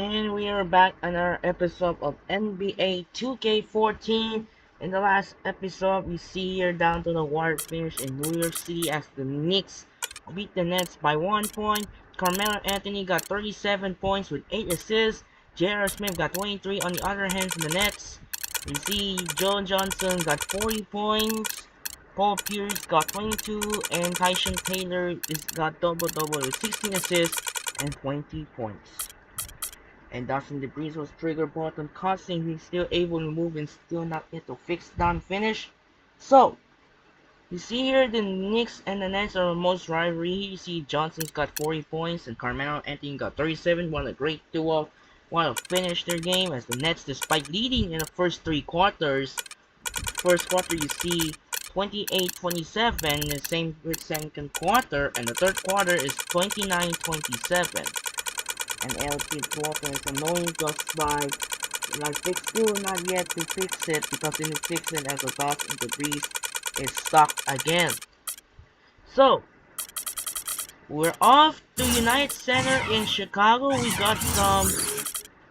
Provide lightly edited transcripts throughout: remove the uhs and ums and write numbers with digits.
And we are back on our episode of NBA 2K14. In the last episode, we see here down to the wire finish in New York City as the Knicks beat the Nets by 1 point. Carmelo Anthony got 37 points with 8 assists. J.R. Smith got 23 on the other hand from the Nets. We see Joe Johnson got 40 points. Paul Pierce got 22 and Tyson Taylor got double-double with 16 assists and 20 points. And Dustin DeBreeze was trigger button causing he's still able to move and still not get to fix down finish. So you see here the Knicks and the Nets are the most rivalry. You see Johnson's got 40 points and Carmelo Anthony got 37. What a great duo. Want to finish their game as the Nets, despite leading in the first 3 quarters. First quarter you see 28-27, the same with second quarter, and the third quarter is 29-27. And LT Walton is annoying just like they still not yet to fix it because they didn't fix it as the dust and debris is stuck again. So we're off to United Center in Chicago. We got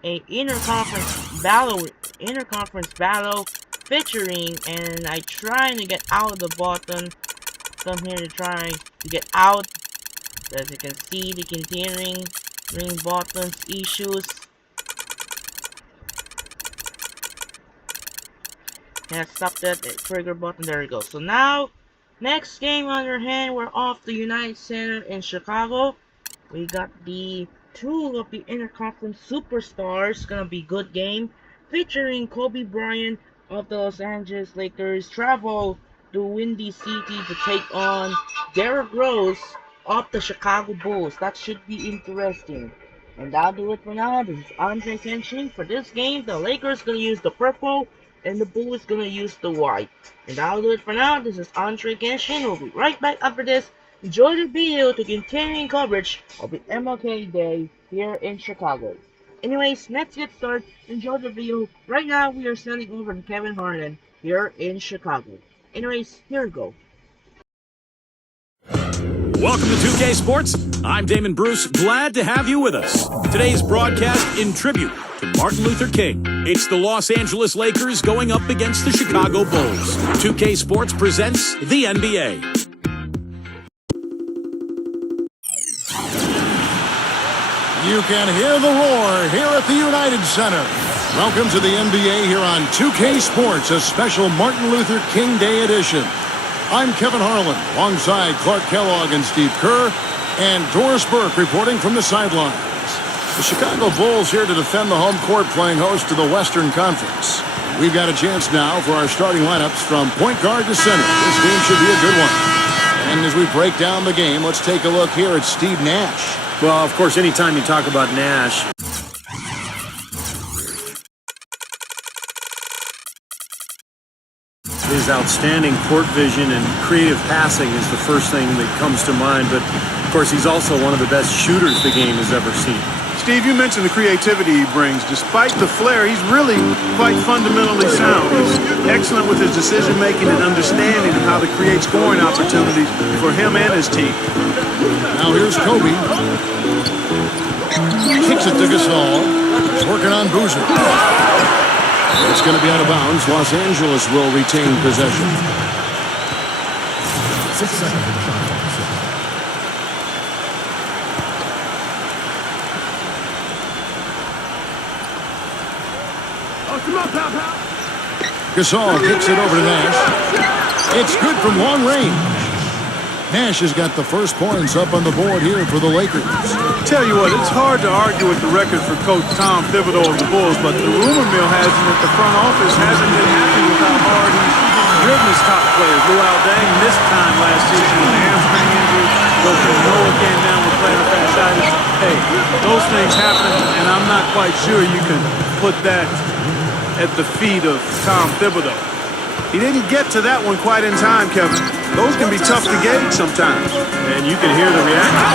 a interconference battle featuring, and I trying to get out of the bottom. Come here to try to get out. As you can see, the continuing ring buttons issues. Let's stop that trigger button. There we go. So now, next game on your hand, we're off the United Center in Chicago. We got the two of the interconference superstars. Gonna be good game, featuring Kobe Bryant of the Los Angeles Lakers travel to Windy City to take on Derrick Rose of the Chicago Bulls. That should be interesting. And that'll do it for now. This is Andre Kenshin. For this game, the Lakers gonna use the purple and the Bulls gonna use the white. And that'll do it for now. This is Andre Kenshin. We'll be right back after this. Enjoy the video to continuing coverage of the MLK Day here in Chicago. Anyways, let's get started. Enjoy the video. Right now, we are sending over to Kevin Harlan here in Chicago. Anyways, here we go. Welcome to 2K Sports. I'm Damon Bruce. Glad to have you with us. Today's broadcast in tribute to Martin Luther King. It's the Los Angeles Lakers going up against the Chicago Bulls. 2K Sports presents the NBA. You can hear the roar here at the United Center. Welcome to the NBA here on 2K Sports, a special Martin Luther King Day edition. I'm Kevin Harlan, alongside Clark Kellogg and Steve Kerr, and Doris Burke reporting from the sidelines. The Chicago Bulls here to defend the home court, playing host to the Western Conference. We've got a chance now for our starting lineups from point guard to center. This game should be a good one. And as we break down the game, let's take a look here at Steve Nash. Well, of course, anytime you talk about Nash, his outstanding court vision and creative passing is the first thing that comes to mind. But, of course, he's also one of the best shooters the game has ever seen. Steve, you mentioned the creativity he brings. Despite the flair, he's really quite fundamentally sound. He's excellent with his decision-making and understanding of how to create scoring opportunities for him and his team. Now here's Kobe. Kicks it to Gasol. He's working on Boozer. It's going to be out of bounds. Los Angeles will retain possession. 6 seconds. Gasol kicks it over to Nash. It's good from long range. Nash has got the first points up on the board here for the Lakers. Tell you what, it's hard to argue with the record for Coach Tom Thibodeau of the Bulls, but the rumor mill has it that the front office hasn't been happy with how hard he's driven his top players. Luol Deng missed time last season with a hamstring injury. Noah came down with plantar fasciitis. Hey, those things happen, and I'm not quite sure you can put that at the feet of Tom Thibodeau. He didn't get to that one quite in time, Kevin. Those can be tough to gauge sometimes. And you can hear the reaction.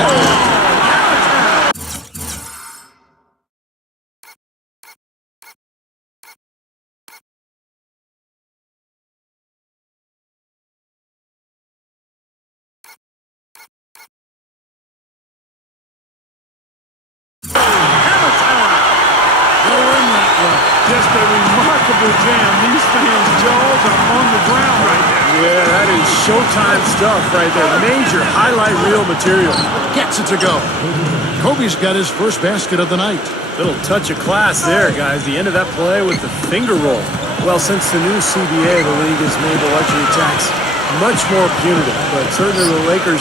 Showtime stuff right there. Major highlight reel material. Gets it to go. Kobe's got his first basket of the night. Little touch of class there, guys. The end of that play with the finger roll. Well, since the new CBA, the league has made the luxury tax much more punitive. But certainly the Lakers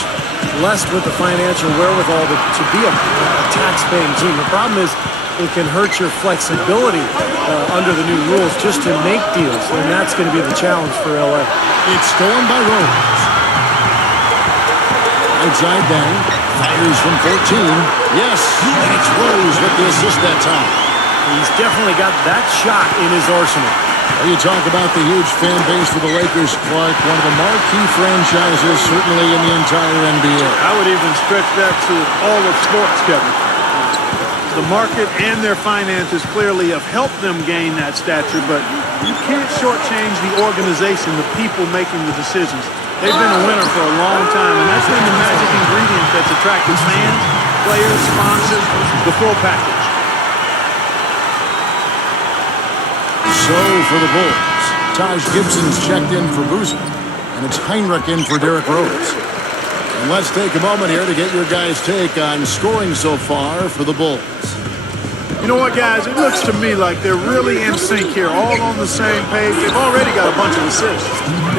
blessed with the financial wherewithal to be a tax-paying team. The problem is it can hurt your flexibility under the new rules just to make deals, and that's going to be the challenge for LA. It's stolen by Rose. Outside Dang. Fires from 14. Yes, and it's Rose with the assist that time. He's definitely got that shot in his arsenal. Well, you talk about the huge fan base for the Lakers, Clark. One of the marquee franchises, certainly in the entire NBA. I would even stretch that to all of sports, Kevin. The market and their finances clearly have helped them gain that stature, but you can't shortchange the organization, the people making the decisions. They've been a winner for a long time, and that's been the magic ingredient that's attracted fans, players, sponsors, the full package. So for the Bulls, Taj Gibson's checked in for Boozer, and it's Heinrich in for Derrick Rose. And let's take a moment here to get your guys' take on scoring so far for the Bulls. You know what, guys? It looks to me like they're really in sync here, all on the same page. They've already got a bunch of assists.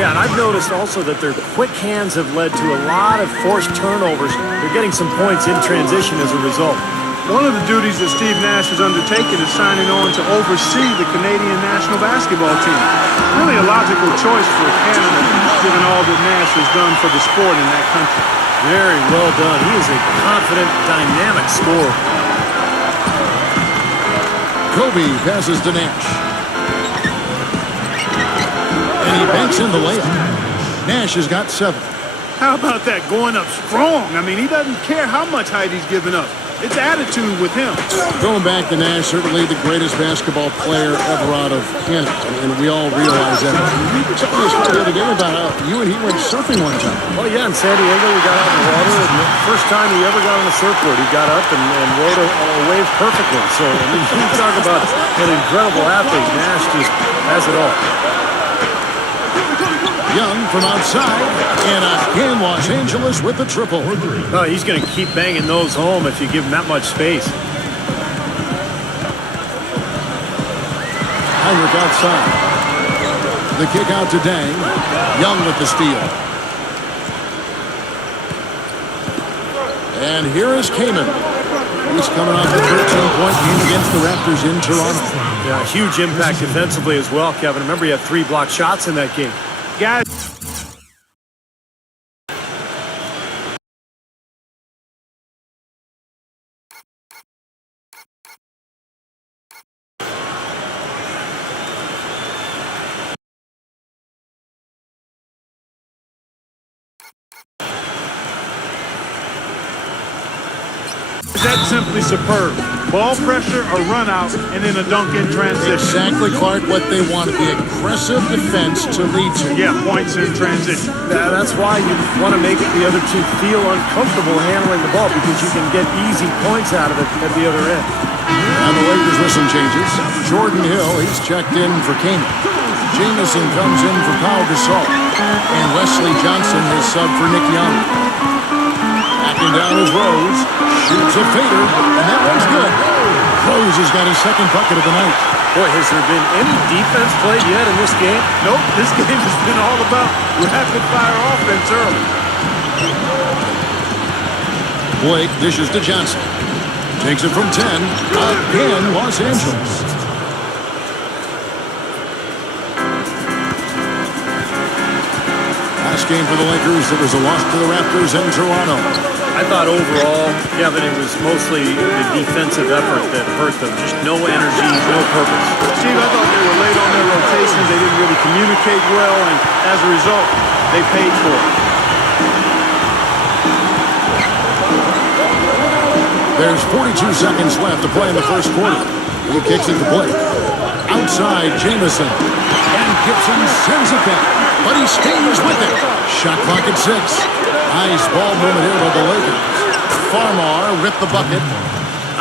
Yeah, and I've noticed also that their quick hands have led to a lot of forced turnovers. They're getting some points in transition as a result. One of the duties that Steve Nash has undertaken is signing on to oversee the Canadian national basketball team. Really a logical choice for Canada, given all that Nash has done for the sport in that country. Very well done. He is a confident, dynamic scorer. Kobe passes to Nash. And he banks in the layup. Nash has got 7. How about that, going up strong? I mean, he doesn't care how much height he's giving up. It's attitude with him. Going back to Nash, certainly the greatest basketball player ever out of Canada, and we all realize that. You were telling us the other day about how you and he went surfing one time. Well, yeah, in San Diego, we got out in the water, and the first time he ever got on a surfboard, he got up and rode a wave perfectly. So, I mean, you talk about an incredible athlete. Nash just has it all. Young from outside, and again Los Angeles with the triple. Oh, he's going to keep banging those home if you give him that much space. Heinrich outside. The kick out to Dang. Young with the steal. And here is Kaman. He's coming off a 13-point game against the Raptors in Toronto. Yeah, huge impact defensively as well, Kevin. Remember, he had 3 blocked shots in that game. Guys. That's simply superb. Ball pressure, a run out, and then a dunk in transition. Exactly, Clark, what they wanted. The aggressive defense to lead to. Yeah, points in transition. Yeah, that's why you want to make the other team feel uncomfortable handling the ball, because you can get easy points out of it at the other end. And the Lakers with some changes. Jordan Hill, he's checked in for Kaman. Jamison comes in for Pau Gasol. And Wesley Johnson has subbed for Nick Young. Backing down is Rose. Shoots a fader, and that one's good. Rose has got his second bucket of the night. Boy, has there been any defense played yet in this game? Nope, this game has been all about rapid-fire offense early. Blake dishes to Johnson. Takes it from 10. Again, Los Angeles. Last game for the Lakers, it was a loss to the Raptors in Toronto. I thought overall, Kevin, it was mostly the defensive effort that hurt them. Just no energy, no purpose. Steve, I thought they were late on their rotations. They didn't really communicate well, and as a result, they paid for it. There's 42 seconds left to play in the first quarter. He kicks it to Blake. Outside, Jamison. And Gibson sends it back, but he stays with it. Shot clock at 6. Nice ball movement here by the Lakers. Farmar with the bucket.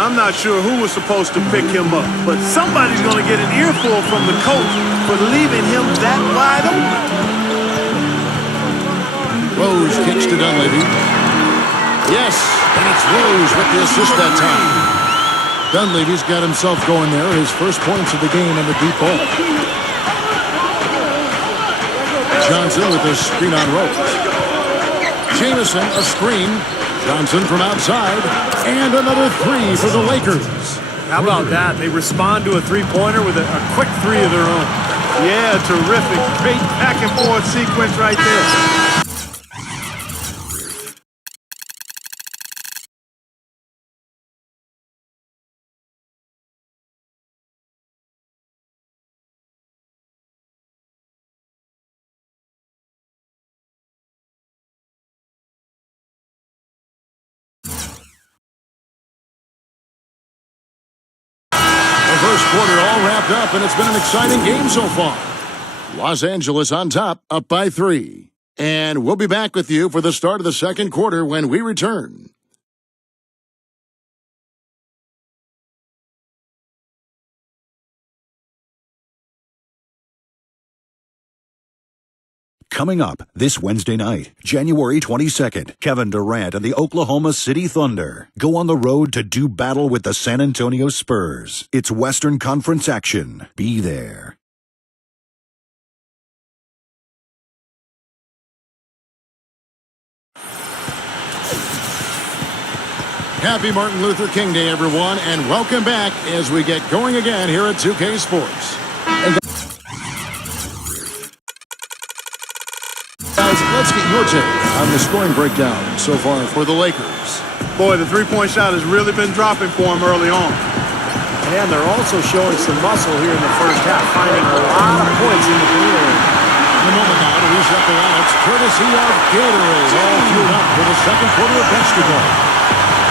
I'm not sure who was supposed to pick him up, but somebody's going to get an earful from the coach for leaving him that wide open. kicks to Dunleavy. Yes, and it's Rose with the assist that time. Dunleavy's got himself going there. His first points of the game on the deep ball. Johnson with a screen on Rose. Jamison, a screen. Johnson from outside. And another three for the Lakers. How about that? They respond to a three-pointer with a quick three of their own. Yeah, terrific. Great back-and-forth sequence right there. First quarter all wrapped up, and it's been an exciting game so far. Los Angeles on top, up by 3. And we'll be back with you for the start of the second quarter when we return. Coming up this Wednesday night, January 22nd, Kevin Durant and the Oklahoma City Thunder go on the road to do battle with the San Antonio Spurs. It's Western Conference action. Be there. Happy Martin Luther King Day, everyone, and welcome back as we get going again here at 2K Sports. Let's get your take on the scoring breakdown so far for the Lakers. Boy, the three-point shot has really been dropping for them early on. And they're also showing some muscle here in the first half, finding a lot of points in the period. In a moment now to reset the lineups, courtesy of Gatorade, all fueled up for the second quarter of basketball.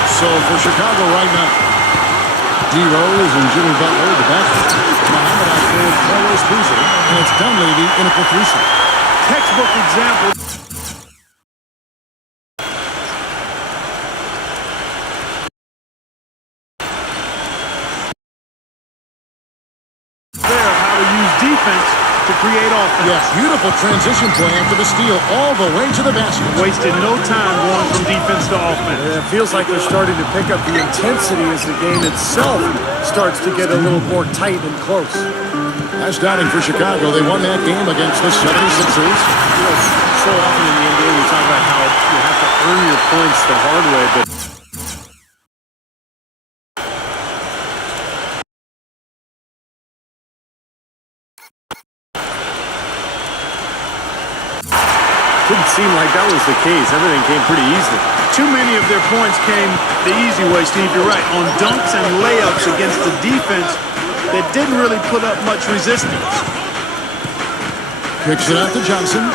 So for Chicago right now, D. Rose and Jimmy Butler, the backcourt. Muhammad out Carlos Boozer, and it's Dunleavy in at the three shot. Textbook example. Defense to create offense. Yes, beautiful transition play after the steal all the way to the basket. Wasted no time going from defense to offense. It feels like they're starting to pick up the intensity as the game itself starts to get a little more tight and close. That's Downing for Chicago. They won that game against the 76ers. You know, so often in the NBA we talk about how you have to earn your points the hard way, but didn't seem like that was the case. Everything came pretty easily. Too many of their points came the easy way, Steve. You're right. On dunks and layups against the defense that didn't really put up much resistance. Kicks it out to Johnson.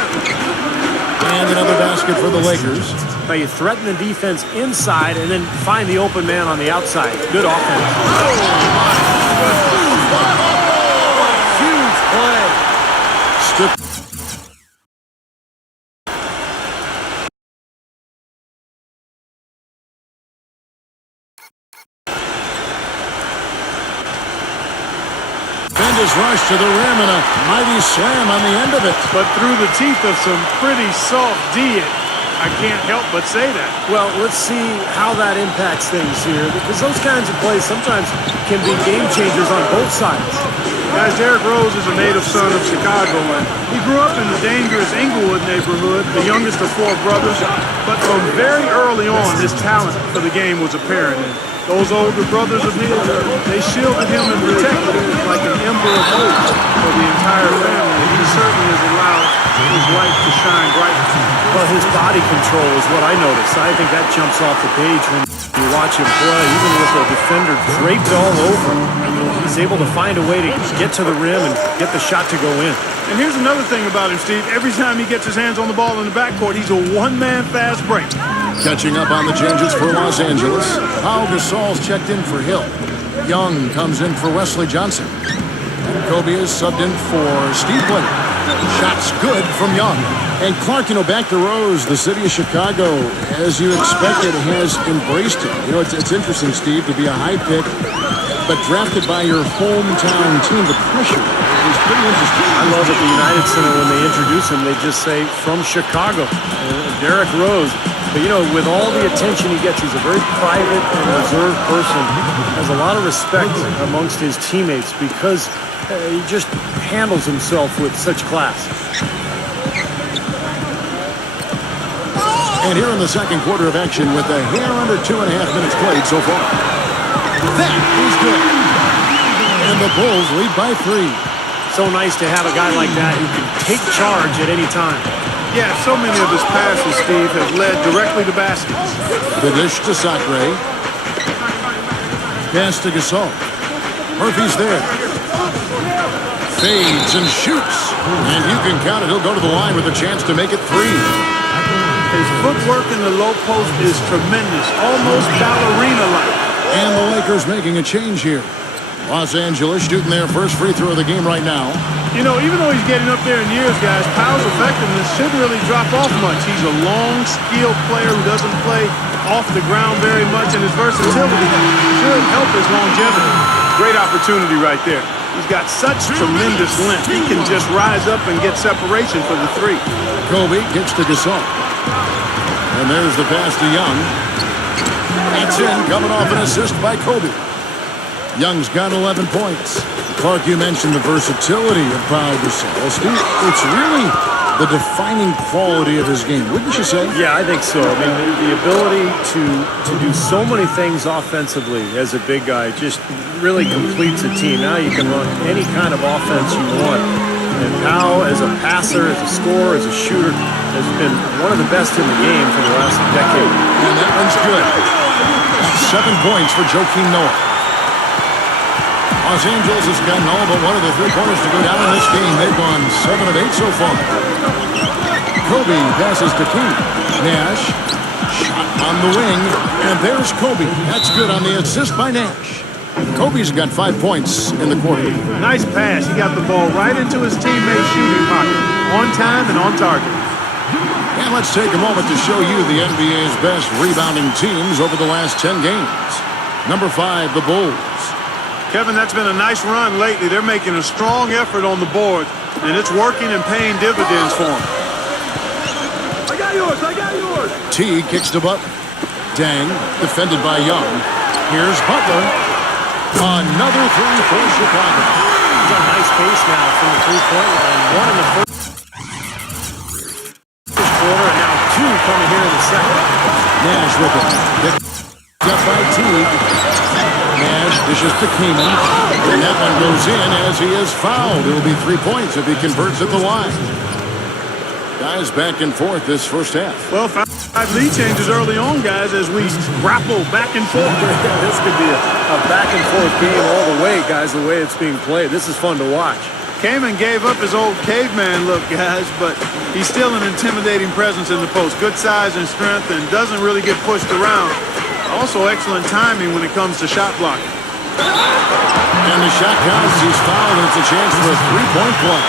And another basket for the Lakers. Now you threaten the defense inside and then find the open man on the outside. Good offense. Huge play. Skip. His rush to the rim and a mighty slam on the end of it. But through the teeth of some pretty soft D, I can't help but say that. Well, let's see how that impacts things here, because those kinds of plays sometimes can be game changers on both sides. Guys, Derrick Rose is a native son of Chicago, and he grew up in the dangerous Inglewood neighborhood, the youngest of 4 brothers. But from very early on, his talent for the game was apparent. And those older brothers of his, they shielded him and protected him like an ember of hope for the entire family. And he certainly has allowed his light to shine brightly. Well, his body control is what I noticed. I think that jumps off the page when you watch him play, even with the defender draped all over him. He's able to find a way to get to the rim and get the shot to go in. And here's another thing about him, Steve. Every time he gets his hands on the ball in the backcourt, he's a one-man fast break. Catching up on the changes for Los Angeles. Pau Gasol's checked in for Hill. Young comes in for Wesley Johnson. And Kobe is subbed in for Steve Blair. Shots good from Young. And Clark, back to Rose, the city of Chicago, as you expected, has embraced him. It's interesting, Steve, to be a high pick but drafted by your hometown team. The pressure is pretty interesting. I love at the United Center when they introduce him, they just say, from Chicago, Derrick Rose. But, you know, with all the attention he gets, he's a very private and reserved person. Has a lot of respect amongst his teammates because he just handles himself with such class. And here in the second quarter of action with a hair under 2.5 minutes played so far. That is good. And the Bulls lead by 3. So nice to have a guy like that who can take charge at any time. Yeah, so many of his passes, Steve, have led directly to baskets. The dish to Sacre. Pass to Gasol. Murphy's there. Fades and shoots. And you can count it. He'll go to the line with a chance to make it 3. His footwork in the low post is tremendous, almost ballerina-like. And the Lakers making a change here. Los Angeles shooting their first free throw of the game right now. You know, even though he's getting up there in years, guys, Powell's effectiveness shouldn't really drop off much. He's a long, skilled player who doesn't play off the ground very much, and his versatility should help his longevity. Great opportunity right there. He's got such tremendous length. He can just rise up and get separation for the 3. Kobe gets to Gasol. And there's the pass to Young. That's in, coming off an assist by Kobe. Young's got 11 points. Clark, you mentioned the versatility of Pau Gasol. Steve, it's really the defining quality of his game, wouldn't you say? Yeah, I think so. I mean, the ability to do so many things offensively as a big guy just really completes a team. Now you can run any kind of offense you want. And Pau, as a passer, as a scorer, as a shooter, has been one of the best in the game for the last decade. And that one's good. That's 7 points for Joakim Noah. Los Angeles has gotten all but one of the 3-pointers to go down in this game. They've gone 7 of 8 so far. Kobe passes to King. Nash, shot on the wing, and there's Kobe. That's good on the assist by Nash. Kobe's got 5 points in the quarter. Nice pass. He got the ball right into his teammate's shooting pocket. On time and on target. And let's take a moment to show you the NBA's best rebounding teams over the last 10 games. Number 5, the Bulls. Kevin, that's been a nice run lately. They're making a strong effort on the board, and it's working and paying dividends for them. I got yours. T kicks to Butler. Dang, defended by Young. Here's Butler. Another 3 for Chicago. He's on nice pace now from the 3-point line. 1 in the first quarter, and now 2 coming here in the second. Nash with it. Picked up by Teague. Nash dishes to Keenan. And that one goes in as he is fouled. It'll be 3 points if he converts at the line. Guys back and forth this first half. Well, 5 lead changes early on, guys, as we grapple back and forth. Yeah, this could be a back and forth game all the way, guys, the way it's being played. This is fun to watch. Kaman gave up his old caveman look, guys, but he's still an intimidating presence in the post. Good size and strength and doesn't really get pushed around. Also excellent timing when it comes to shot blocking. And the shot counts. He's fouled, and it's a chance for a 3-point play.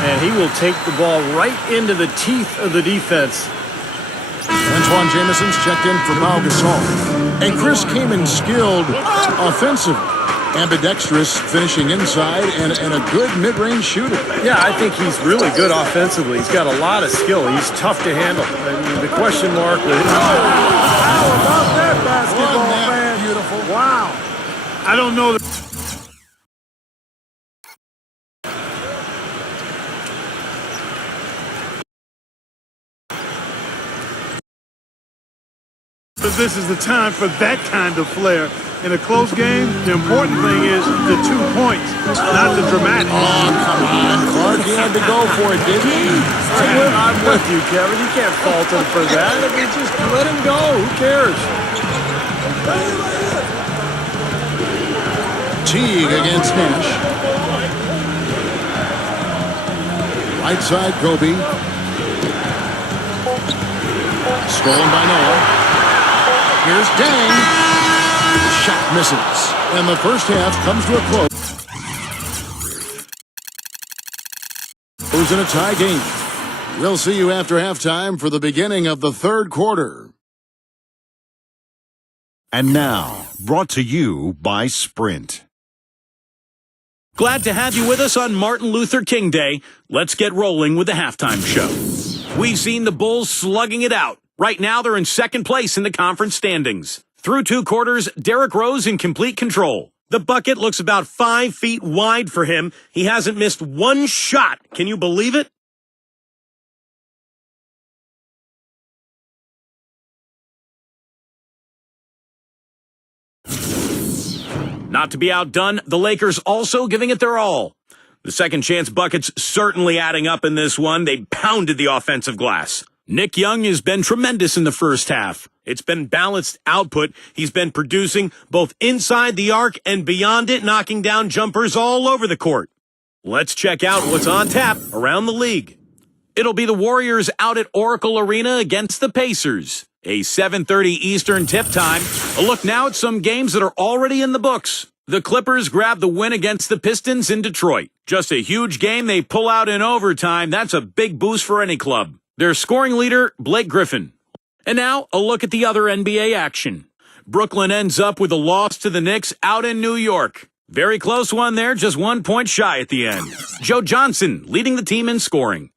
And he will take the ball right into the teeth of the defense. Antoine Jameson's checked in for Pau Gasol. And Chris Kaman skilled offensively. Ambidextrous, finishing inside, and a good mid-range shooter. Yeah, I think he's really good offensively. He's got a lot of skill. He's tough to handle. I mean, the question mark with How about that basketball, man? Beautiful. Wow. I don't know. But this is the time for that kind of flair. In a close game, the important thing is the 2 points, not the dramatic. Oh, come on. Clark, he had to go for it, didn't he? I'm with you, Kevin. You can't fault him for that. I mean, just let him go. Who cares? Teague against Nash. Right side, Kobe. Stolen by Noah. Here's Dang. The shot misses. And the first half comes to a close. It was in a tie game. We'll see you after halftime for the beginning of the third quarter. And now, brought to you by Sprint. Glad to have you with us on Martin Luther King Day. Let's get rolling with the halftime show. We've seen the Bulls slugging it out. Right now, they're in second place in the conference standings. Through 2 quarters, Derrick Rose in complete control. The bucket looks about 5 feet wide for him. He hasn't missed one shot. Can you believe it? Not to be outdone, the Lakers also giving it their all. The second chance buckets certainly adding up in this one. They pounded the offensive glass. Nick Young has been tremendous in the first half. It's been balanced output. He's been producing both inside the arc and beyond it, knocking down jumpers all over the court. Let's check out what's on tap around the league. It'll be the Warriors out at Oracle Arena against the Pacers. A 7:30 Eastern tip time. A look now at some games that are already in the books. The Clippers grab the win against the Pistons in Detroit. Just a huge game they pull out in overtime. That's a big boost for any club. Their scoring leader, Blake Griffin. And now, a look at the other NBA action. Brooklyn ends up with a loss to the Knicks out in New York. Very close one there, just 1 point shy at the end. Joe Johnson leading the team in scoring.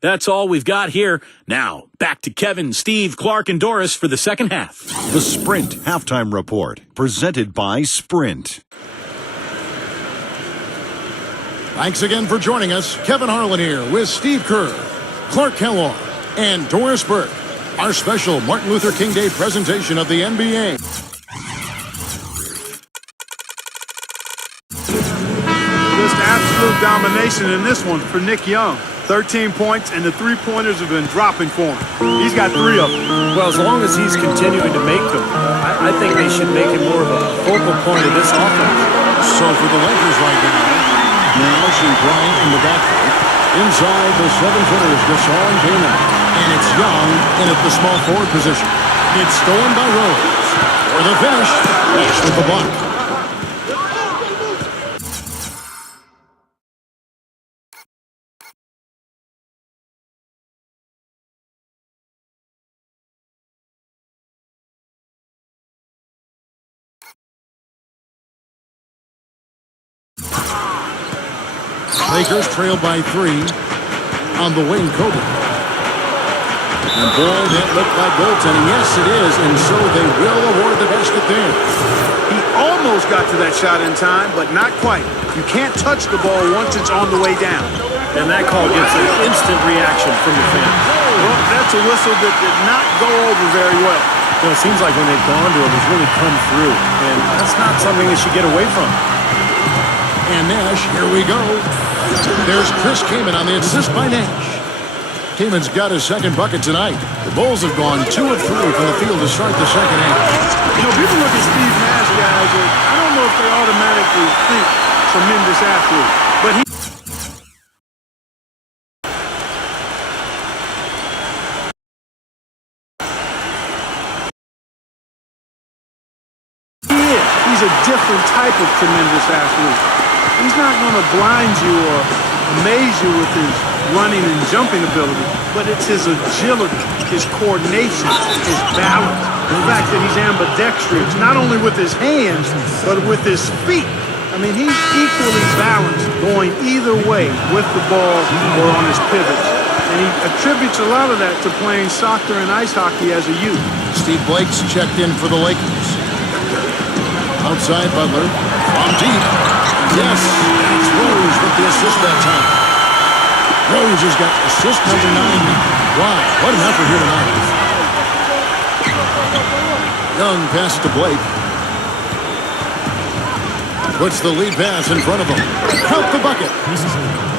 That's all we've got here. Now, back to Kevin, Steve, Clark, and Doris for the second half. The Sprint Halftime Report, presented by Sprint. Thanks again for joining us. Kevin Harlan here with Steve Kerr, Clark Kellogg, and Doris Burke. Our special Martin Luther King Day presentation of the NBA. Just absolute domination in this one for Nick Young. 13 points, and the three-pointers have been dropping for him. He's got 3 of them. Well, as long as he's continuing to make them, I think they should make it more of a focal point of this offense. So for the Lakers right now, Nash and Bryant in the backcourt. Inside the 7-footers, Gasol and Kaman. And it's Young in at the small forward position. It's stolen by Rose. For the finish, Nash with the block. Lakers trail by 3 on the wing, Kobe. And boy, that looked like goaltending. Yes, it is, and so they will award the basket there. He almost got to that shot in time, but not quite. You can't touch the ball once it's on the way down. And that call gets an instant reaction from the fans. Well, that's a whistle that did not go over very well. Well, it seems like when they've gone to him, he's really come through. And that's not something they should get away from. And Nash, here we go. There's Chris Kaman on the assist by Nash. Kaman's got his second bucket tonight. The Bulls have gone 2 of 3 from the field to start the second half. You know, people look at Steve Nash, guys, and I don't know if they automatically think tremendous athlete, but he is. He's a different type of tremendous athlete. He's not going to blind you or amaze you with his running and jumping ability, but it's his agility, his coordination, his balance, the fact that he's ambidextrous, not only with his hands, but with his feet. I mean, he's equally balanced going either way with the ball or on his pivots. And he attributes a lot of that to playing soccer and ice hockey as a youth. Steve Blake's checked in for the Lakers. Outside Butler, from deep. Yes, that's Rose with the assist that time. Rose has got assist number 9. Wow, what an effort here tonight. Young pass to Blake. Puts the lead pass in front of him. Count the bucket.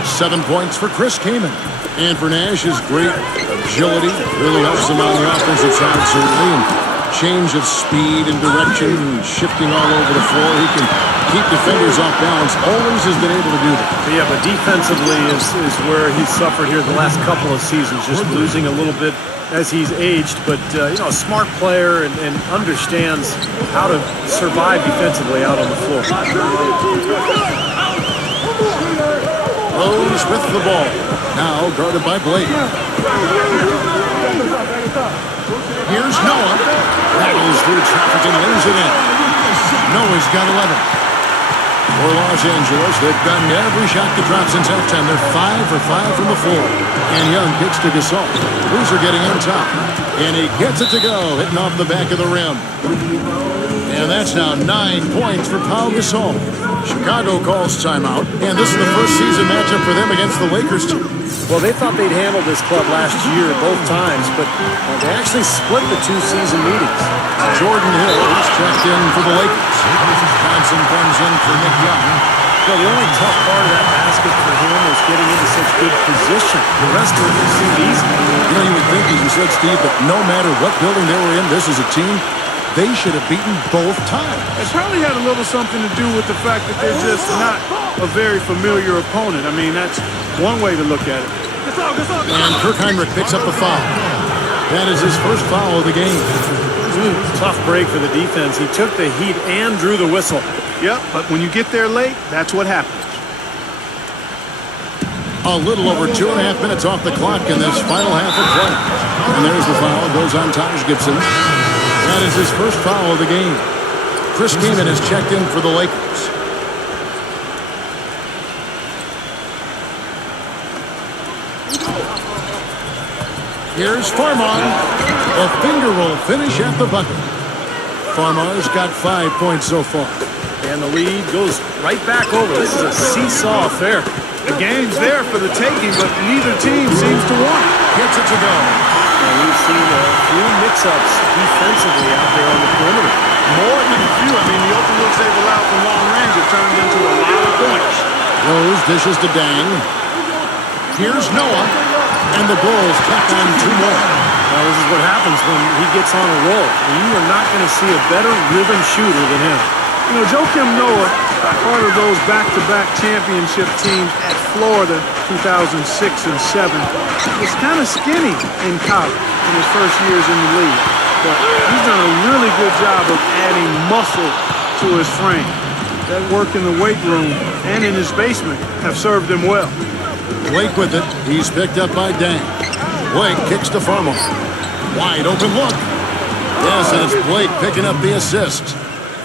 7 points for Chris Kaman. And for Nash, his great agility really helps him on the offensive side, certainly. And change of speed and direction, shifting all over the floor. He can keep defenders off balance. Always has been able to do that. Yeah, but defensively is where he's suffered here the last couple of seasons, just losing a little bit as he's aged. But, you know, a smart player and understands how to survive defensively out on the floor. Rose with the ball. Now guarded by Blake. Here's Noah. Rattles through traffic and lays it in. has got 11. For Los Angeles, they've gotten every shot to drop since halftime. They're 5 for 5 from the floor. And Young kicks to Gasol. Boozer getting on top. And he gets it to go, hitting off the back of the rim. And that's now 9 points for Pau Gasol. Chicago calls timeout. And this is the first season matchup for them against the Lakers, too. Well, they thought they'd handled this club last year both times, but they actually split the 2 season meetings. Jordan Hill is checked in for the Lakers. Johnson comes in for Nick Young. Well, the only tough part of that basket for him was getting into such good position. The rest of it seemed easy. You know, you would think, as you said, Steve, that no matter what building they were in, this is a team they should have beaten both times. It probably had a little something to do with the fact that they're just not a very familiar opponent. I mean, that's one way to look at it. And Kirk Hinrich picks up the foul. That is his first foul of the game. Tough break for the defense. He took the heat and drew the whistle. Yep, but when you get there late, that's what happens. A little over 2.5 minutes off the clock in this final half of play. And there's the foul. Goes on Taj Gibson. That is his first foul of the game. Chris Kaman is checked in for the Lakers. Here's Farmar. A finger roll finish at the bucket. Farmar's got 5 points so far. And the lead goes right back over. This is a seesaw affair. The game's there for the taking, but neither team seems to want it. Gets it to go. And we've seen a few mix-ups defensively out there on the perimeter. More than a few. I mean, the open looks they've allowed from long range have turned into a lot of points. Rose dishes to Dang. Here's Noah. And the Bulls tack on 2 more. Well, this is what happens when he gets on a roll. You are not going to see a better ribbon shooter than him. You know, Joakim Noah, part of those back-to-back championship teams at Florida, 2006 and 7, was kind of skinny in college in his first years in the league. But he's done a really good job of adding muscle to his frame. That work in the weight room and in his basement have served him well. Blake with it. He's picked up by Dang. Blake kicks to Farmar. Wide open look. Yes, and it's Blake picking up the assist.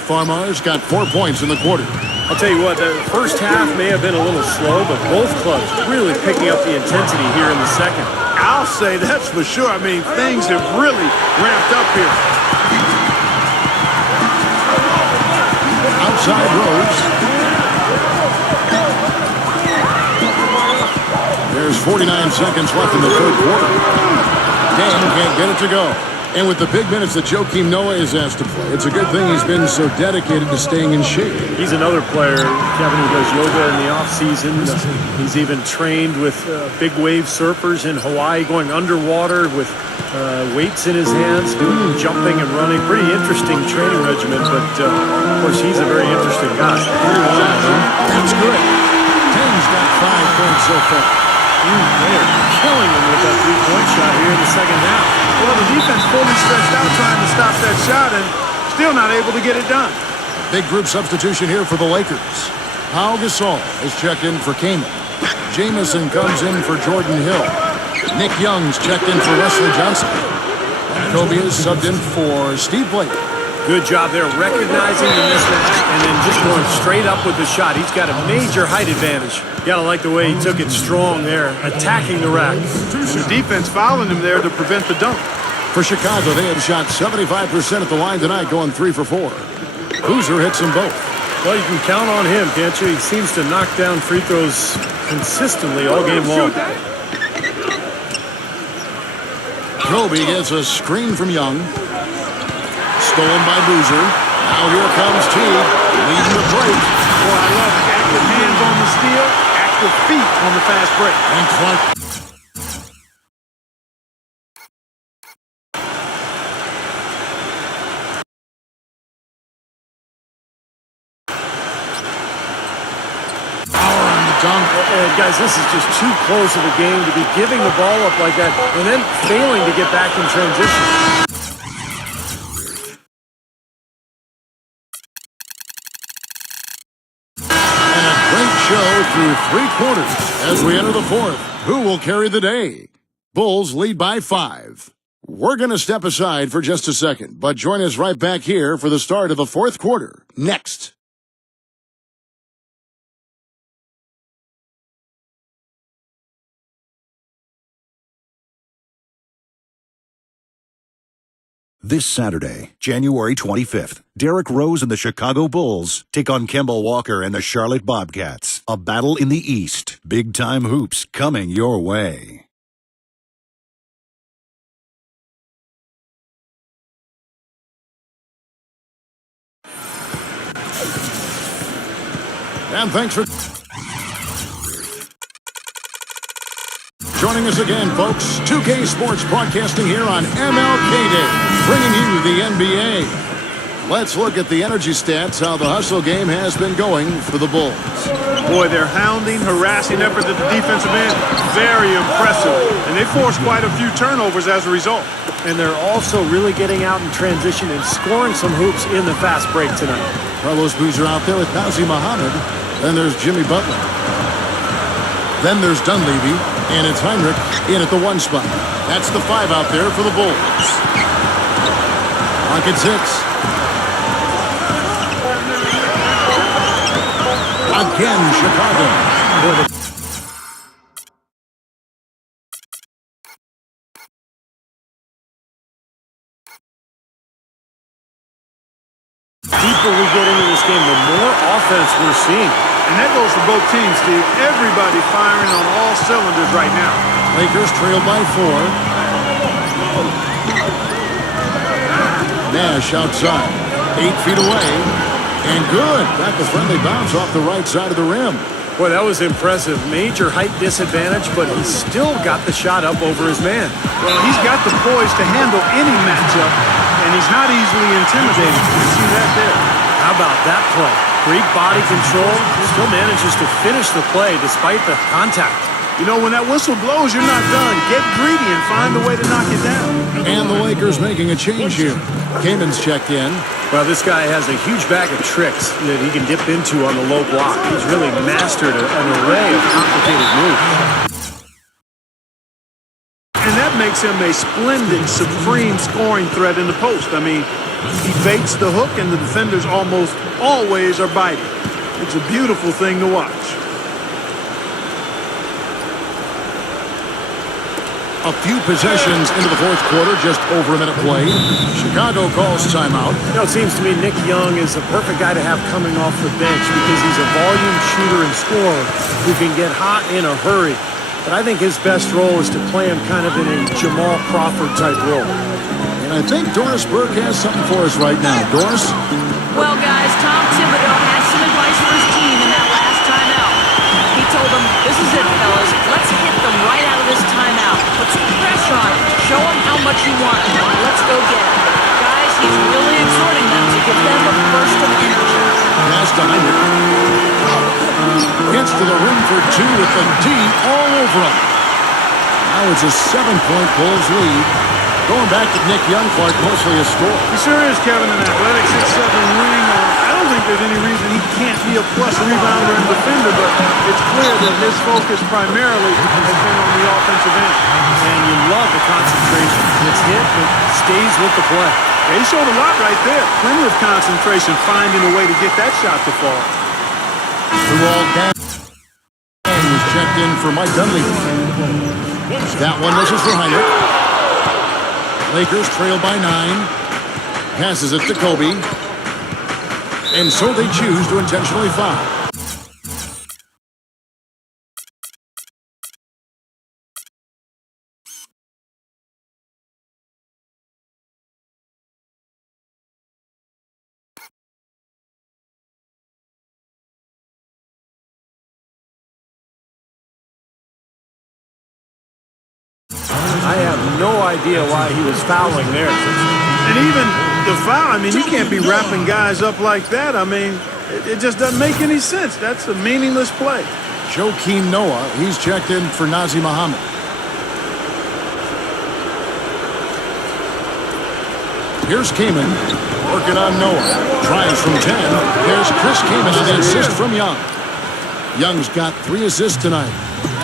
Farmar's got 4 points in the quarter. I'll tell you what, the first half may have been a little slow, but both clubs really picking up the intensity here in the second. I'll say that's for sure. I mean, things have really ramped up here. Outside Rose. There's 49 seconds left in the third quarter. Dan can't get it to go. And with the big minutes that Joakim Noah is asked to play, it's a good thing he's been so dedicated to staying in shape. He's another player, Kevin, who does yoga in the off-season. He's even trained with big wave surfers in Hawaii, going underwater with weights in his hands, doing jumping and running. Pretty interesting training regimen, but of course he's a very interesting guy. That's good. Tang's got 5 points so far. They are killing him with that 3-point shot here in the second half. Well, the defense fully stretched out trying to stop that shot and still not able to get it done. Big group substitution here for the Lakers. Pau Gasol is checked in for Kaman. Jamison comes in for Jordan Hill. Nick Young's checked in for Wesley Johnson. Kobe is subbed in for Steve Blake. Good job there recognizing the mismatch and then just going straight up with the shot. He's got a major height advantage. You gotta like the way he took it strong there, attacking the rack. The defense fouling him there to prevent the dunk. For Chicago, they have shot 75% at the line tonight, going 3 for 4. Boozer hits them both. Well, you can count on him, can't you? He seems to knock down free throws consistently all game long. Kobe gets a screen from Young. Stolen by Boozer. Now here comes Teague, leading the break. Boy, I love it. Active hands on the steal, active feet on the fast break. And Clark. Power on the dunk. Guys, this is just too close of a game to be giving the ball up like that and then failing to get back in transition. Show through 3 quarters as we enter the fourth. Who will carry the day? Bulls lead by 5. We're going to step aside for just a second, but join us right back here for the start of the fourth quarter. Next. This Saturday, January 25th, Derrick Rose and the Chicago Bulls take on Kemba Walker and the Charlotte Bobcats. A battle in the East. Big-time hoops coming your way. And thanks for joining us again, folks. 2K Sports broadcasting here on MLK Day, bringing you the NBA. Let's look at the energy stats, how the hustle game has been going for the Bulls. Boy, their hounding, harassing efforts at the defensive end, very impressive. And they forced quite a few turnovers as a result. And they're also really getting out in transition and scoring some hoops in the fast break tonight. Carlos Boozer out there with Nazr Mohammed. Then there's Jimmy Butler. Then there's Dunleavy, and it's Heinrich in at the 1 spot. That's the 5 out there for the Bulls. Clock at 6. Again, Chicago. Deeper we get into this game, the more offense we're seeing. And that goes for both teams, Steve. Everybody firing on all cylinders right now. Lakers trail by 4. Nash outside. 8 feet away. And good. Got the friendly bounce off the right side of the rim. Boy, that was impressive. Major height disadvantage, but he still got the shot up over his man. Well, he's got the poise to handle any matchup, and he's not easily intimidated. You see that there. How about that play? Great body control, still manages to finish the play despite the contact. You know, when that whistle blows, you're not done. Get greedy and find a way to knock it down. And the Lakers making a change here. Kaman's checked in. Well, this guy has a huge bag of tricks that he can dip into on the low block. He's really mastered an array of complicated moves. And that makes him a splendid, supreme scoring threat in the post. I mean, he baits the hook, and the defenders almost always are biting. It's a beautiful thing to watch. A few possessions into the fourth quarter, just over a minute played. Chicago calls timeout. You know, it seems to me Nick Young is the perfect guy to have coming off the bench because he's a volume shooter and scorer who can get hot in a hurry. But I think his best role is to play him kind of in a Jamal Crawford type role. And I think Doris Burke has something for us right now. Doris? Well, guys, Tom Thibodeau had some advice for his team in that last timeout. He told them, this is it, fellas. Let's hit them right out of this timeout. Put some pressure on them. Show them how much you want them. Let's go get it. Guys, he's really exhorting them to give them a burst of energy. Pass to Heinrich. Gets to the rim for 2 with the D all over him. Now it's a 7-point Bulls lead. Going back to Nick Young, Clark, mostly a score. He sure is, Kevin, an athletic 6'7" wing. I don't think there's any reason he can't be a plus rebounder and defender, but it's clear that his focus primarily has been on the offensive end. And you love the concentration. It's hit, but stays with the play. Yeah, he showed a lot right there. Plenty of concentration, finding a way to get that shot to fall. Luol Deng was checked in for Mike Dunleavy. That one misses for Heinrich. Lakers trail by 9. Passes it to Kobe. And so they choose to intentionally foul. I have no idea why he was fouling there. And even the foul, I mean, you can't be wrapping guys up like that. I mean, it just doesn't make any sense. That's a meaningless play. Joakim Noah, he's checked in for Nazr Mohammed. Here's Kaman, working on Noah. Tries from 10. There's Chris Kaman and the assist from Young. Young's got 3 assists tonight.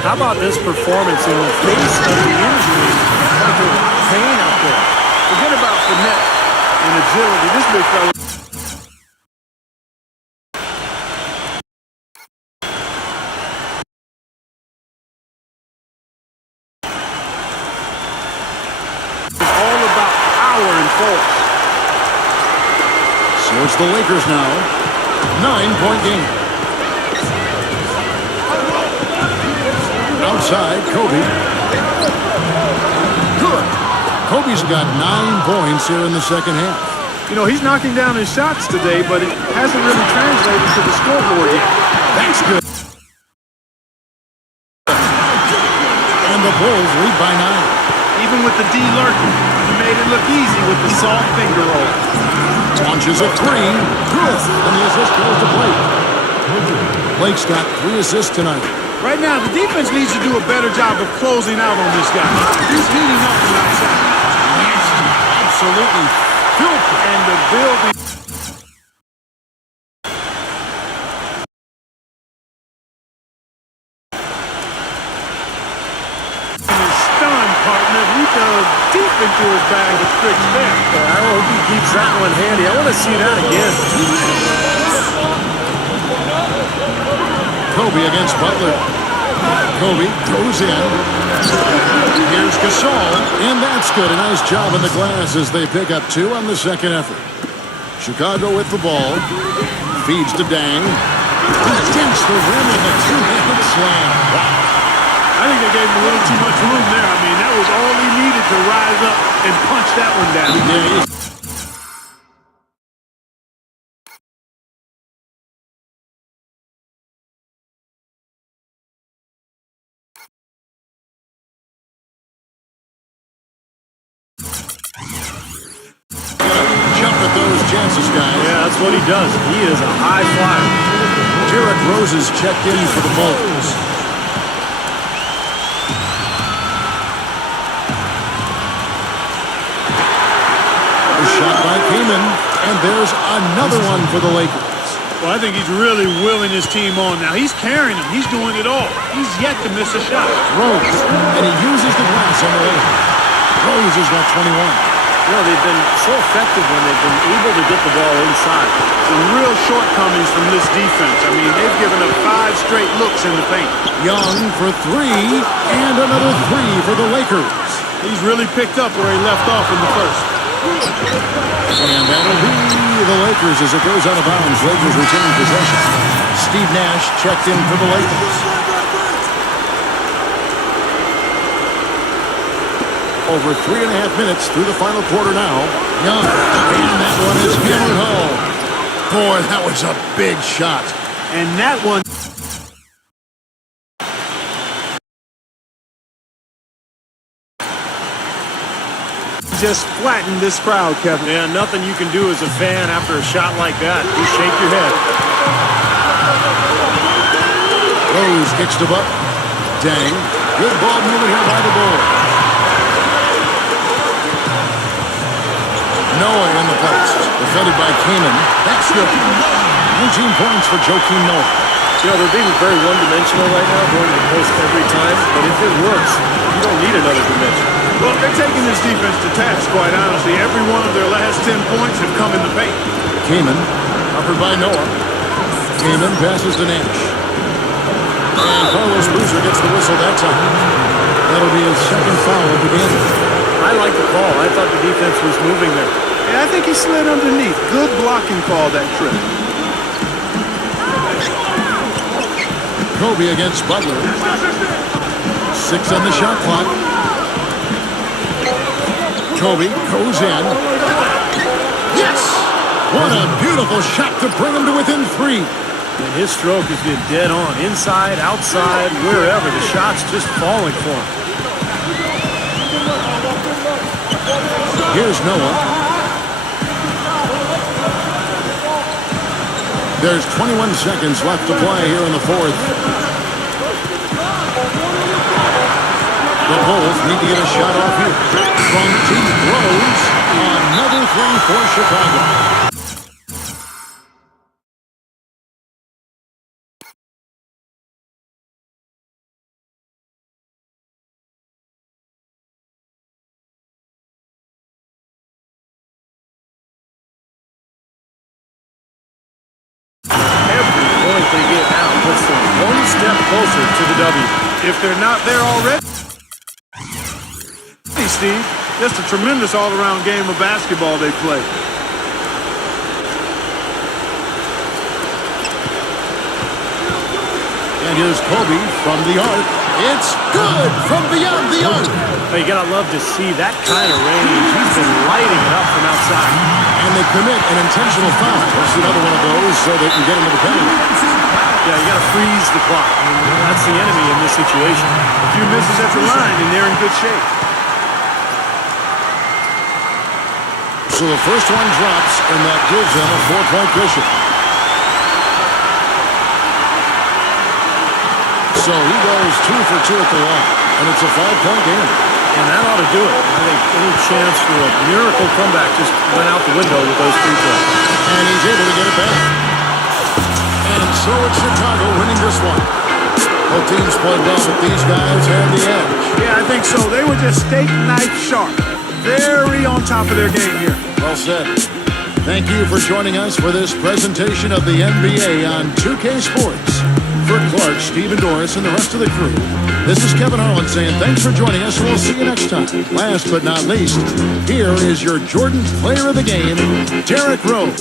How about this performance in the face of the injury? Pain out there. agility. This big fella. It's all about power and force. So it's the Lakers now. 9-point game. Outside, Kobe. Good. Kobe's got 9 points here in the second half. You know, he's knocking down his shots today, but it hasn't really translated to the scoreboard yet. That's good. And the Bulls lead by 9. Even with the D lurking, he made it look easy with the soft finger roll. Launches a 3. Good. And the assist goes to Blake. Blake's got 3 assists tonight. Right now, the defense needs to do a better job of closing out on this guy. He's heating up from outside. Nasty. Absolutely filthy. And the building is stunned, partner. He dug deep into his bag of tricks there. I hope he keeps that one handy. I want to see that again. Kobe against Butler. Kobe goes in. Here's Gasol, and that's good. A nice job in the glass as they pick up 2 on the second effort. Chicago with the ball. Feeds to Dang. He dents the rim with a 2-handed slam. Wow. I think they gave him a little too much room there. I mean, that was all he needed to rise up and punch that one down. Yeah, jump at those chances, guys. Yeah, that's what he does. He is a high flyer. Derrick Rose is checked in for the Bulls. A shot by Kaman, and there's another one for the Lakers. Well, I think he's really willing his team on now. He's carrying them. He's doing it all. He's yet to miss a shot. Rose, and he uses the glass on the way. Rose has got 21. You know, they've been so effective when they've been able to get the ball inside. Some real shortcomings from this defense. I mean, they've given up 5 straight looks in the paint. Young for 3, and another 3 for the Lakers. He's really picked up where he left off in the first. And that'll be the Lakers as it goes out of bounds. Lakers retain possession. Steve Nash checked in for the Lakers. Over 3.5 minutes through the final quarter now. Young, and that one is hammered home. Boy, that was a big shot. And that one just flattened this crowd, Kevin. Yeah, nothing you can do as a fan after a shot like that. You shake your head. Rose kicks to Buck. Dang. Good ball movement here by the Bulls. Noah in the post. Defended by Kaman. That's good. 19 points for Joakim Noah. You know, they're being very one-dimensional right now, going to the post every time. But if it works, you don't need another dimension. Well, they're taking this defense to task, quite honestly. Every one of their last 10 points have come in the paint. Kaman, offered by Noah. Kaman passes to Nash. And Carlos Boozer gets the whistle that time. That'll be his second foul of the game. I like the call. I thought the defense was moving there. Yeah, I think he slid underneath. Good blocking call that trip. Kobe against Butler. 6 on the shot clock. Kobe goes in. Yes! What a beautiful shot to bring him to within 3. And his stroke has been dead on. Inside, outside, wherever. The shot's just falling for him. Here's Noah. There's 21 seconds left to play here in the fourth. The Bulls need to get a shot off here. From deep, Rose. Another 3 for Chicago. closer to the W. If they're not there already, Steve, just a tremendous all-around game of basketball they play. And here's Kobe from the arc. It's good from beyond the arc. Hey, you gotta love to see that kind of range. He's been lighting it up from outside. And they commit an intentional foul. That's another one of those so they can get into the penalty. Yeah, you gotta freeze the clock. I mean, that's the enemy in this situation. A few misses at the line, and they're in good shape. So the first one drops, and that gives them a 4-point cushion. So he goes 2 for 2 at the line, and it's a 5-point game. And that ought to do it. I think any chance for a miracle comeback just went out the window with those free throws. And he's able to get it back. And so it's Chicago winning this one. Both teams played well, but these guys had the edge. Yeah, I think so. They were just steak knife sharp. Very on top of their game here. Well said. Thank you for joining us for this presentation of the NBA on 2K Sports. For Clark, Stephen Doris, and the rest of the crew, this is Kevin Harlan saying thanks for joining us, and we'll see you next time. Last but not least, here is your Jordan Player of the Game, Derrick Rose.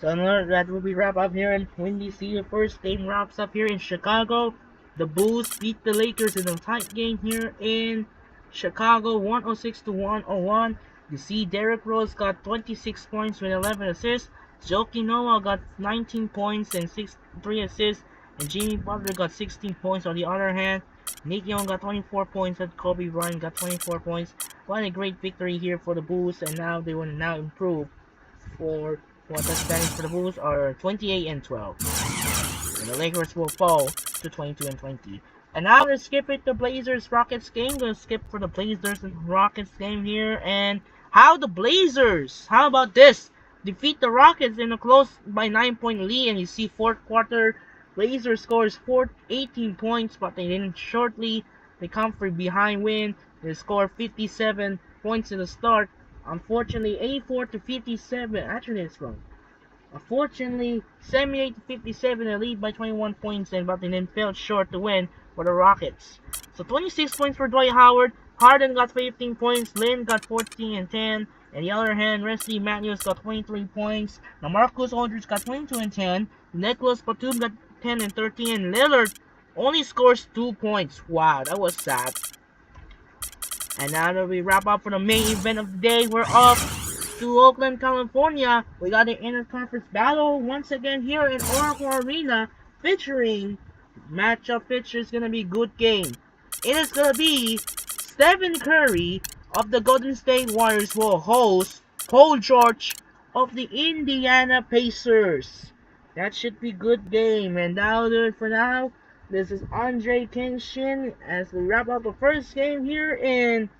So that will be wrap up here in Windy City. The first game wraps up here in Chicago. The Bulls beat the Lakers in a tight game here in Chicago, 106-101. You see Derrick Rose got 26 points with 11 assists. Joakim Noah got 19 points and 3 assists. And Jimmy Butler got 16 points. On the other hand, Nick Young got 24 points and Kobe Bryant got 24 points. What a great victory here for the Bulls, and now they will now improve for what the standings for the Bulls are 28-12. And the Lakers will fall to 22-20. And now let's skip it to Blazers-Rockets game. Let's skip for the Blazers and Rockets game here. And how the Blazers, how about this? Defeat the Rockets in a close by 9-point lead. And you see fourth quarter, Blazers scores 18 points, but they didn't shortly. They come from behind win. They score 57 points in the start. Unfortunately, 84-57. Actually, it's wrong. Unfortunately, 78-57, they lead by 21 points, but they then fell short to win for the Rockets. So 26 points for Dwight Howard. Harden got 15 points. Lynn got 14 and 10. On the other hand, Wesley Matthews got 23 points. Now Marcus Aldridge got 22 and 10. Nicholas Batum got 10 and 13. And Lillard only scores 2 points. Wow, that was sad. And now that we wrap up for the main event of the day, we're off to Oakland, California. We got an interconference battle once again here in Oracle Arena, featuring matchup picture is gonna be good game. It is gonna be Stephen Curry of the Golden State Warriors will host Paul George of the Indiana Pacers. That should be good game. And that'll do it for now. This is Andre Kenshin as we wrap up the first game here in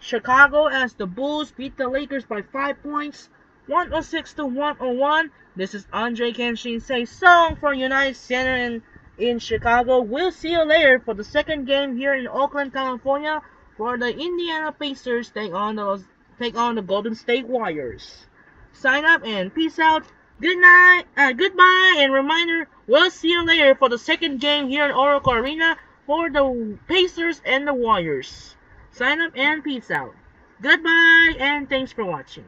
Chicago as the Bulls beat the Lakers by 5 points, 106-101. This is Andre Kenshin say so from United Center in Chicago. We'll see you later for the second game here in Oakland, California, where the Indiana Pacers take on the Golden State Warriors. Sign up and peace out. Goodbye, and reminder, we'll see you later for the second game here in Oracle Arena for the Pacers and the Warriors. Sign up and peace out. Goodbye, and thanks for watching.